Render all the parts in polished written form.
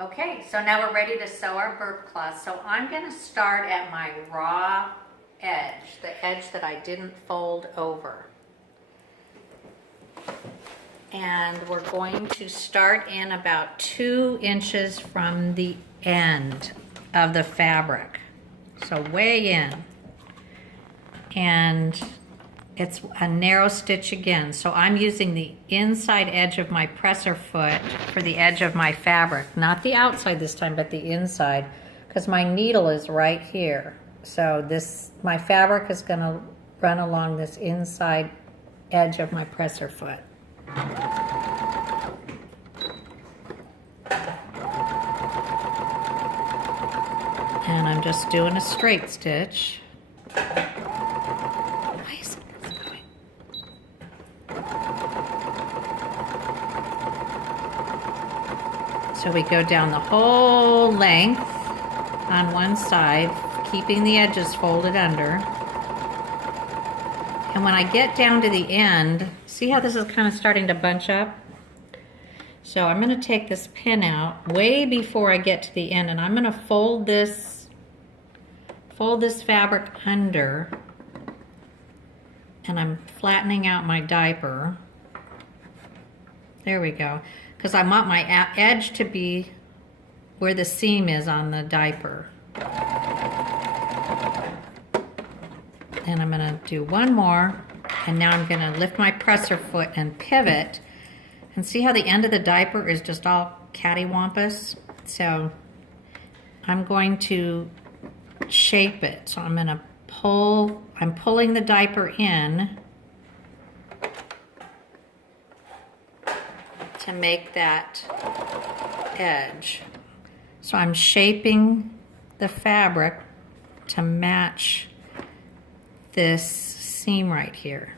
Okay, so now we're ready to sew our burp cloth. So I'm going to start at my raw edge, the edge that I didn't fold over. And we're going to start in about 2 inches from the end of the fabric. So way in. And it's a narrow stitch again. So I'm using the inside edge of my presser foot for the edge of my fabric. Not the outside this time, but the inside, because my needle is right here. So my fabric is going to run along this inside edge of my presser foot. And I'm just doing a straight stitch. So we go down the whole length on one side, keeping the edges folded under. And when I get down to the end, see how this is kind of starting to bunch up? So I'm going to take this pin out way before I get to the end, and I'm going to fold this fabric under, and I'm flattening out my diaper. There we go. Because I want my edge to be where the seam is on the diaper. And I'm going to do one more, and now I'm going to lift my presser foot and pivot. And see how the end of the diaper is just all cattywampus? So I'm going to shape it. So I'm going to I'm pulling the diaper in to make that edge. So I'm shaping the fabric to match this seam right here.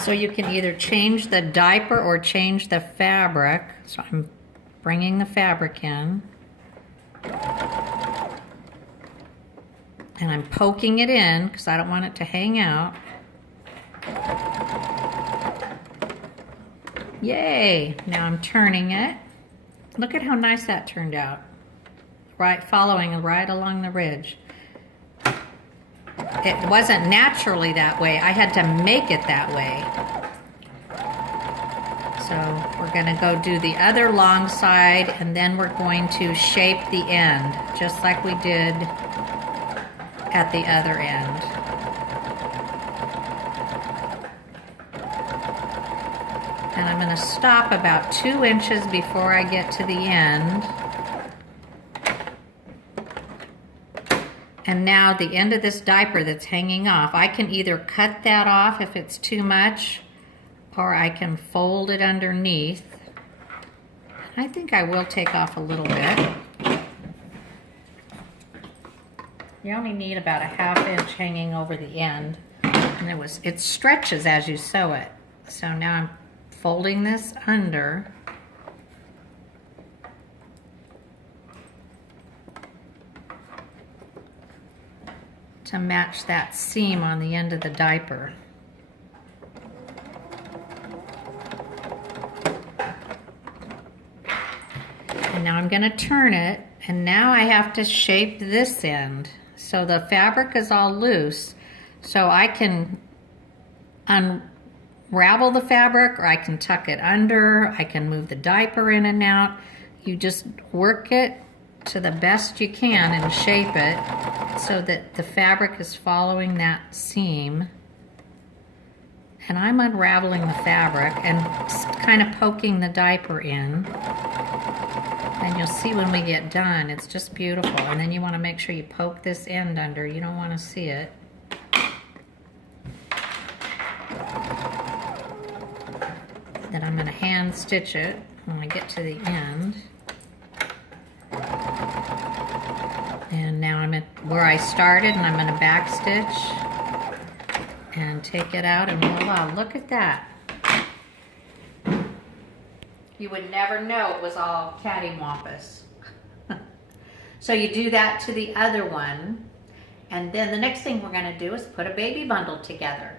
So you can either change the diaper or change the fabric. So I'm bringing the fabric in. And I'm poking it in because I don't want it to hang out. Yay! Now I'm turning it. Look at how nice that turned out. Right, following right along the ridge. It wasn't naturally that way. I had to make it that way. So we're going to go do the other long side, and then we're going to shape the end, just like we did at the other end. And I'm going to stop about 2 inches before I get to the end. And now the end of this diaper that's hanging off, I can either cut that off if it's too much, or I can fold it underneath. I think I will take off a little bit. You only need about a 1/2 inch hanging over the end. And it stretches as you sew it. So now I'm folding this under. To match that seam on the end of the diaper. And now I'm going to turn it, and now I have to shape this end. So the fabric is all loose, so I can unravel the fabric, or I can tuck it under, I can move the diaper in and out. You just work it to the best you can and shape it so that the fabric is following that seam. And I'm unraveling the fabric and kind of poking the diaper in. And you'll see when we get done, it's just beautiful. And then you want to make sure you poke this end under. You don't want to see it. Then I'm going to hand stitch it when I get to the end. And now I'm at where I started, and I'm going to back stitch and take it out, and voila, look at that. You would never know it was all cattywampus. So you do that to the other one, and then the next thing we're going to do is put a baby bundle together.